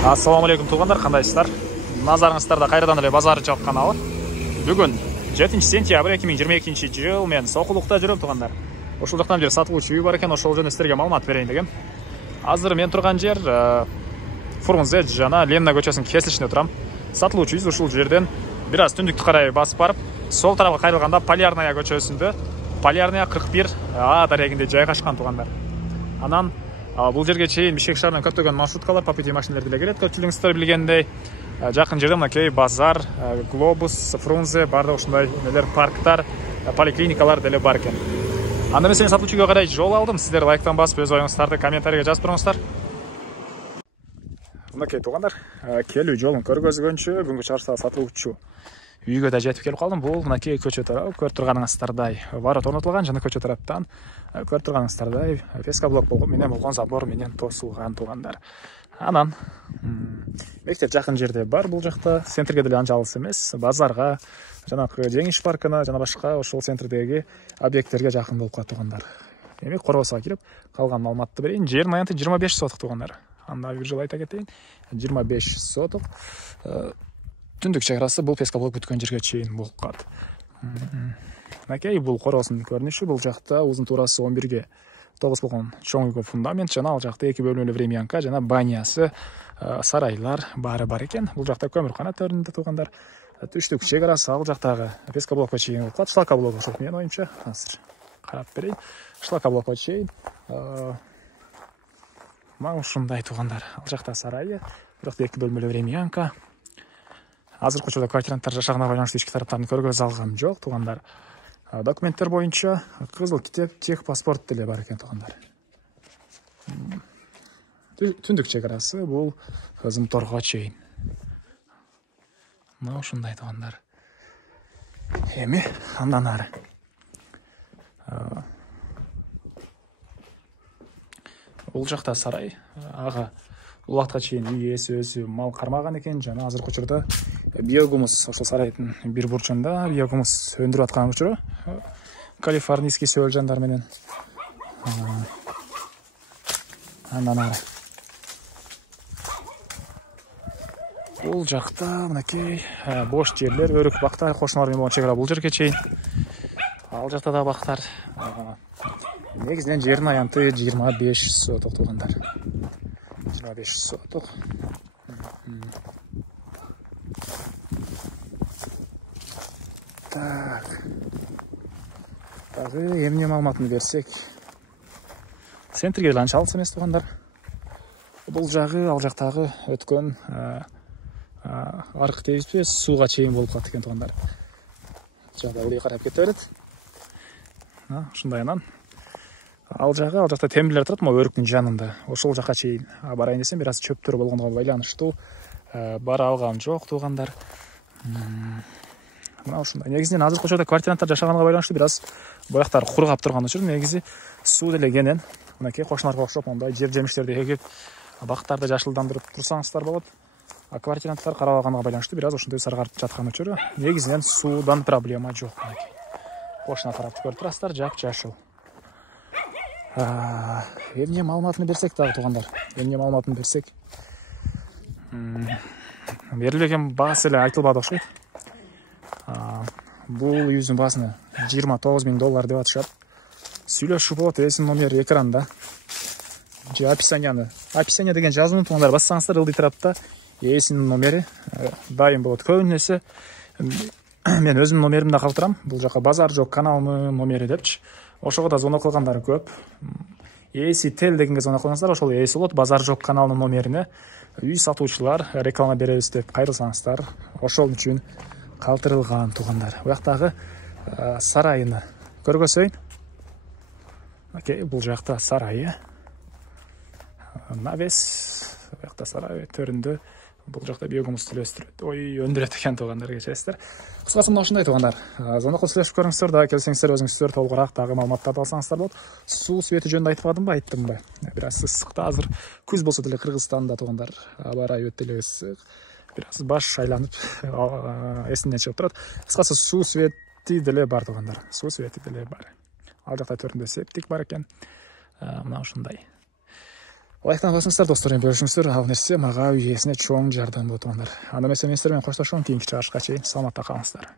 Ассаламу алейкум туғандар, қандайсыздар? Назарыңыздарда қайрадан эле базар жабық каналы. Бүгін 7 сентябрь 2022 жыл мен Соқұлықта жүрем туғандар. Ошол жақтан бир сатылуучу үй бар экен, ошол жөнүндө силерге маалымат берейин дегем. Азыр мен турган жер Фрунзе жана Ленина көчөсүнүн кесилишинде турам. Сатылуучу үй ушул жерден бир аз түндүктү карай басып барып, сол тарапка кайрылганда Полярная көчөсүндө Полярная 41 А дарегинде жайгашкан туғандар. Анан бул жерге чейин Бишкек шаарынан көптөгөн маршруткалар, по пути машиналар деле келет. Көпчүлүгүңүздөр билгендей, жакын жерде мынакей базар, Глобус, Фрунзе, бардык ушундай нелер, парктар, поликлиникалар деле бар экен. Анда мен сатылуучуга карай жол алдым. Сиздер лайктан басып, өз оюңуздарды комментарийге жазып туруңуздар. Мынакей тугандар, келүү жолун көргөзгөнчө бүгүнкү чарса сатылуучу үйгө да жетип келип калдым. Бул мынакей көчө тарап, көрүп турганыңыздардай ворот орнотулган жана көчө тараптан көрүп турганыңыздардай пескоблок менен болгон забор менен тосулган тугандар. Анан мектеп жакын жерде бар, бул жакта центрге деле анча алыс эмес, базарга, жанагы жеңиш паркына жана башка ошол центрдеги объекттерге жакын болуп калат тугандар. Демек корбосуга кирип калган маалыматты берейин. Жердин аянты 25 сотук тугандар. Анда бир жыл айта кетейин. 25 сотук. Түндүк чекарасы бул пескоблок бүткөн жерге чейин болуп калат. Мынакей бул корбосунун көрүнүшү. Бул жакта узун туурасы 11ге 9 болгон чоң үйгө фундамент жана ал жакта 2 бөлмөлүү времянка жана банясы, сарайлар баары бар экен. Бул жакта көмүркана төрүндө тугандар. Түштүк чекарасы ал жактагы пескоблокко чейин болуп калат. Шлакоблок ошол менин оюмча. Азыр карап берейин. Шлакоблокко чейин мына ушундай тугандар. Ал жакта сарайы, бирок 2 бөлмөлүү времянка. Азыр учурда квартиранттар жашаганга байланыштуу ички тараптарын көргөзө алгам жок тугандар. Документтер боюнча кызыл китеп, тех паспорт деле бар экен тугандар. Түндүк чекарасы бул Зымторго чейин. Мына ушундай тугандар. Эми андан ары. Бул жакта сарай, ага улатка чейин үй ээси өзү мал кармаган экен жана азыркы учурда биогумус ошол сарайдын бир бурчунда биогумус өндүрүп аткан учуру калифорнийский сөөлжандар менен. Андан ары. Бул жакта мынакей бош жерлер, өрүк бактар, кошуналар менен болгон чегара бул жерге чейин. Ал жакта да бактар. Негизинен жердин аянты 25 сотук тугандар. 25 сотук. Так. Дагы эмне маалыматын берсек. Центрге анча алыс эмес тугандар. Бул жагы ал жактагы өткөн арык дейбизби, сууга чейин болуп калат экен тугандар. Жада ылдый карап кете берет. Ушундай анан. Ал жакта темирлер турат, могу өрүктүн жанында. Ошол жака чейин барайын десем, бир аз чөптөр болгондугу байланыштуу бара алгам жок тугандар. Мына ушундай. Негизинен азыркы учурда квартиранттар жашаганга байланыштуу бир аз бояктар кургап турган үчүн негизи суу деле кенен. Мынакей кошуналарга окшоп мондай жер жемиштерди эгип, бактарды жашылдандырып турсаңыздар болот. Квартиранттар карап алганга байланыштуу бир аз ушундай саргарып жаткан үчүрү негизинен суудан проблема жок. Кошуна тарапты көрүп турасыздар, жап-жашыл. Эмне маалыматын берсек дагы тугандар. Эмне маалыматын берсек. Берилген баасы эле айтылбады окшойт. Бул үйүнүн баасына $29,000 деп атышат. Сүйлөшүү болот, эсин номери экранда. Же описание деген жазууну тугандар бассаңыздар ылдый тарапта эсин номери дайым болот. Көбүнесе мен өзүмдүн номеримди калтырам. Бул жака базар жок каналымын номери депчи. Ошого да звонок кылгандар көп. Эси тел дегенге звонок кылсаңыздар, ошол эси болот. Базар жок каналынын номерине үй сатуучулар реклама беребиз деп кайрылсаңыздар, ошол үчүн калтырылган тугандар. Буяктагы сарайыны көргөзөйүн. Окей, бул жакта сарайы. Навес, буякта сарай төрүндө. Бул жакта биогумус өстүрөт. Өндүрөт экен тугандар, кечесиздер. Кыскасы мына ушундай тугандар. Звонок сүйлөшүп көрүңүздөр, дагы келсеңиздер өзүңүздөр толугураак дагы маалыматтарды алсаңыздар болот. Суу свети жөнүндө айтпадымбы, айттымбы? Бир аз ысыкта азыр күз болсо деле Кыргызстанда тугандар аба ырайы өтө эле ысык. Бир аз баш айланып эсинден чыгып турат. Кыскасы суу свети деле бар тугандар. Суу свети деле бар. Ал жакта төрүндө септик бар экен. Мына ушундай. Лайктан басыңыздар достарым, бөлүшүңүздөр. Ал нерсе мага үйесине чоң жардам болот. Анда эмесе мен сиздер менен коштошом. Кийинки чыгарышка чейин саламатта калыңыздар.